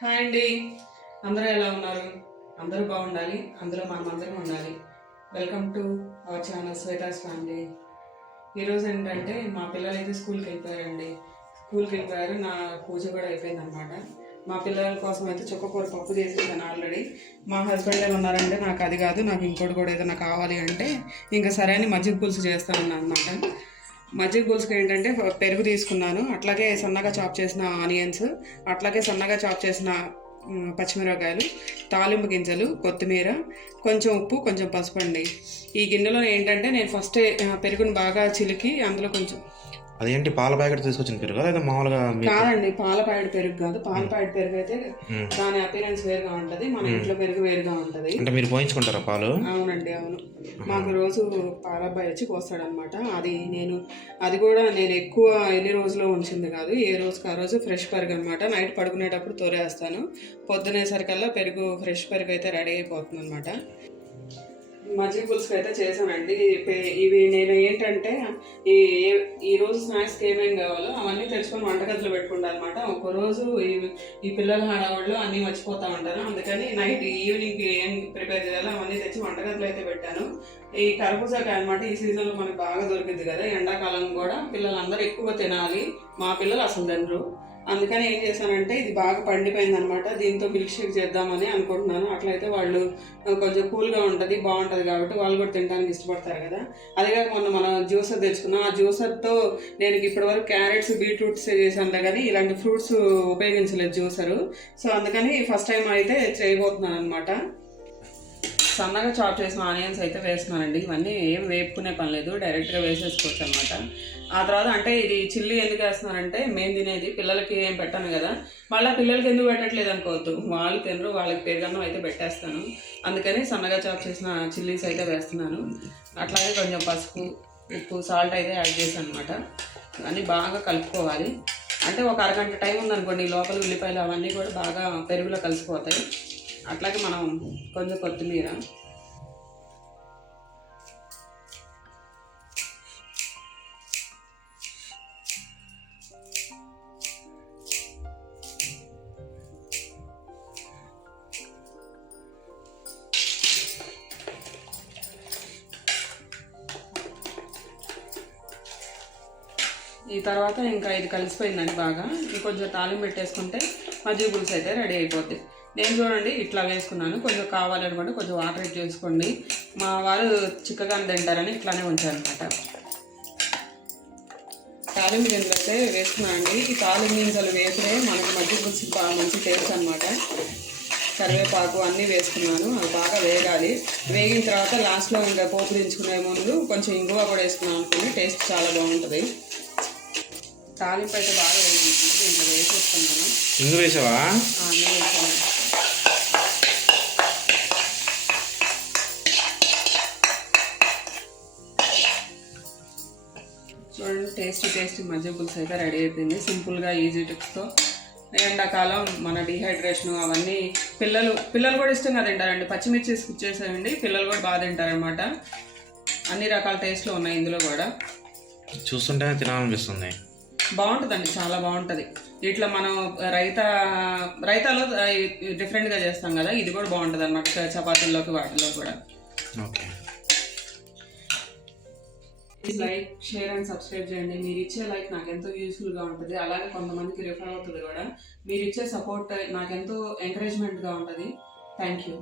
Hi అండి, అందరూ ఎలా ఉన్నారు? అందరూ బాగుండాలి, అందులో మనం అందరం ఉండాలి. Welcome to our channel Shweta's family. ఈరోజు ఏంటంటే మా పిల్లలు అయితే స్కూల్కి వెళ్ళిపోయారు. నా పూజ కూడా అయిపోయింది అనమాట. మా పిల్లల కోసం అయితే చుక్కకూర పప్పు చేసేసాను ఆల్రెడీ. మా హస్బెండ్ ఏమన్నారంటే నాకు అది కాదు, నాకు ఇంకోటి కూడా ఏదైనా కావాలి అంటే ఇంకా సరే అని మజ్జిగ పులుసు చేస్తాను అనమాట. మజ్జిగ పులుసుకి ఏంటంటే పెరుగు తీసుకున్నాను, అట్లాగే సన్నగా చాప్ చేసిన ఆనియన్స్, అట్లాగే సన్నగా చాప్ చేసిన పచ్చిమిరపకాయలు, తాలింపు గింజలు, కొత్తిమీర, కొంచెం ఉప్పు, కొంచెం పసుపు అండి. ఈ గిన్నెలో ఏంటంటే నేను ఫస్ట్ పెరుగును బాగా చిలికి అందులో కొంచెం అదేంటి పాల ప్యాకెట్ తీసుకొచ్చిన పెరుగు లేదా మామూలుగా? కాదండి, పాల ప్యాకెట్ పెరుగు కాదు. పాల ప్యాకెట్ పెరుగు అయితే దాని అపీరెన్స్ వేరుగా ఉంటుంది, మన ఇంట్లో పెరుగు వేరుగా ఉంటుంది. అంటే మీరు పోయించుకుంటారా పాలు? అవునండి, అవును. మాకు రోజు పాలబ్బాయి వచ్చి పోస్తాడనమాట. అది కూడా నేను ఎక్కువ ఎన్ని రోజుల్లో ఉంచింది కాదు, ఏ రోజుకి ఆ రోజు ఫ్రెష్ పెరుగు అనమాట. నైట్ పడుకునేటప్పుడు తోరేస్తాను, పొద్దునేసరికల్లా పెరుగు ఫ్రెష్ పెరుగు అయితే రెడీ అయిపోతుంది అనమాట. మజ్జిగ పులుసుకి అయితే చేశానండి. ఇవి నేను ఏంటంటే ఈ రోజు స్నాక్స్కి ఏమేమి కావాలో అవన్నీ తెచ్చుకొని వంటగదిలో పెట్టుకుంటాను అనమాట. ఒకరోజు ఈ పిల్లల హడావుడిలో అన్నీ మర్చిపోతూ ఉంటాను. అందుకని నైట్ ఈవినింగ్కి ఏం ప్రిపేర్ చేయాలో అవన్నీ తెచ్చి వంటగదిలో అయితే పెట్టాను. ఈ కర్బూజాకాయ అనమాట, ఈ సీజన్లో మనకు బాగా దొరికింది కదా, ఎండాకాలం కూడా పిల్లలందరూ ఎక్కువ తినాలి. మా పిల్లలు అసలు తినరు. అందుకని ఏం చేశానంటే ఇది బాగా పండిపోయింది అనమాట, దీంతో మిల్క్ షేక్ చేద్దామని అనుకుంటున్నాను. అట్లయితే వాళ్ళు కొంచెం కూల్గా ఉంటుంది, బాగుంటుంది కాబట్టి వాళ్ళు కూడా తినడానికి ఇష్టపడతారు కదా. అదిగా మొన్న మనం జ్యూసర్ తెచ్చుకున్నాం. ఆ జ్యూసర్తో నేను ఇప్పటివరకు క్యారెట్స్, బీట్రూట్స్ చేశాను కానీ ఇలాంటి ఫ్రూట్స్ ఉపయోగించలేదు జ్యూసరు. సో అందుకని ఫస్ట్ టైం అయితే చేయబోతున్నాను అనమాట. సన్నగా చాప్ చేసిన ఆనియన్స్ అయితే వేస్తున్నానండి. ఇవన్నీ ఏం వేపుకునే పని లేదు, డైరెక్ట్గా వేసేసుకోవచ్చు అనమాట. ఆ తర్వాత అంటే ఇది చిల్లీ ఎందుకు వేస్తున్నానంటే మేము తినేది పిల్లలకి ఏం పెట్టాను కదా, మళ్ళీ పిల్లలకి ఎందుకు పెట్టట్లేదు అనుకోవద్దు, వాళ్ళు తినరు, వాళ్ళకి పెరుగన్నం అయితే పెట్టేస్తాను. అందుకని సన్నగా చాప్ చేసిన చిల్లీస్ అయితే వేస్తున్నాను. అట్లాగే కొంచెం పసుపు, ఉప్పు, సాల్ట్ అయితే యాడ్ చేశాను అనమాట. అన్నీ బాగా కలుపుకోవాలి. అంటే ఒక అరగంట టైం ఉందనుకోండి, లోపల ఉల్లిపాయలు అవన్నీ కూడా బాగా పెరుగులో కలిసిపోతాయి. అట్లాగే మనం కొంచెం కొత్తిమీర, ఈ తర్వాత ఇంకా ఇది కలిసిపోయిందండి బాగా. ఇంకొంచెం తాలింపు పెట్టేసుకుంటే మజ్జిగ పులుసు అయితే రెడీ అయిపోద్ది. నేను చూడండి ఇట్లా వేసుకున్నాను. కొంచెం కావాలనుకుంటే కొంచెం వాటర్ యాడ్ చేసుకోండి. మా వారు చిక్కగానే తింటారని ఇట్లానే ఉంచారనమాట. తాలింపు గింజలు అయితే వేసుకున్నానండి. ఈ తాలింపు గింజలు వేస్తే మనకి మజ్జిగ పులుసు బాగా మంచి టేస్ట్ అనమాట. కరివేపాకు అన్నీ వేసుకున్నాను, అవి బాగా వేగాలి. వేగిన తర్వాత లాస్ట్లో ఇంకా పోపు దించుకునే ముందు కొంచెం ఇంగువ కూడా వేసుకున్నాను అనుకోండి, టేస్ట్ చాలా బాగుంటుంది. తాలింపు అయితే బాగా వేగింది, ఇంకా వేసేసుకున్నాను. ఇంగు వేసావా? అన్నీ వేసాను. చూడండి, టేస్టీ మజ్జిగ పులుసు అయితే రెడీ అయిపోయింది. సింపుల్గా ఈజీ టిప్స్తో. ఎండాకాలం మన డిహైడ్రేషన్ అవన్నీ పిల్లలు కూడా ఇష్టంగా తింటారండి. పచ్చిమిర్చి స్కిప్ చేసేయండి, పిల్లలు కూడా బాగా తింటారనమాట. అన్ని రకాల టేస్ట్లు ఉన్నాయి ఇందులో కూడా. చూస్తుంటేనే తినాలనిపిస్తుంది. బాగుంటుందండి, చాలా బాగుంటుంది. ఇట్లా మనం రైతాలో డిఫరెంట్గా చేస్తాం కదా, ఇది కూడా బాగుంటుంది అన్నమాట, చపాతీల్లోకి వాటిలో కూడా. Okay, please like, share and subscribe చేయండి. మీరు ఇచ్చే లైక్ నాకు ఎంతో యూస్ఫుల్గా ఉంటుంది, అలాగే కొంతమందికి రిఫర్ అవుతుంది కూడా. మీరు ఇచ్చే సపోర్ట్ నాకు ఎంతో ఎంకరేజ్మెంట్గా ఉంటుంది. Thank you.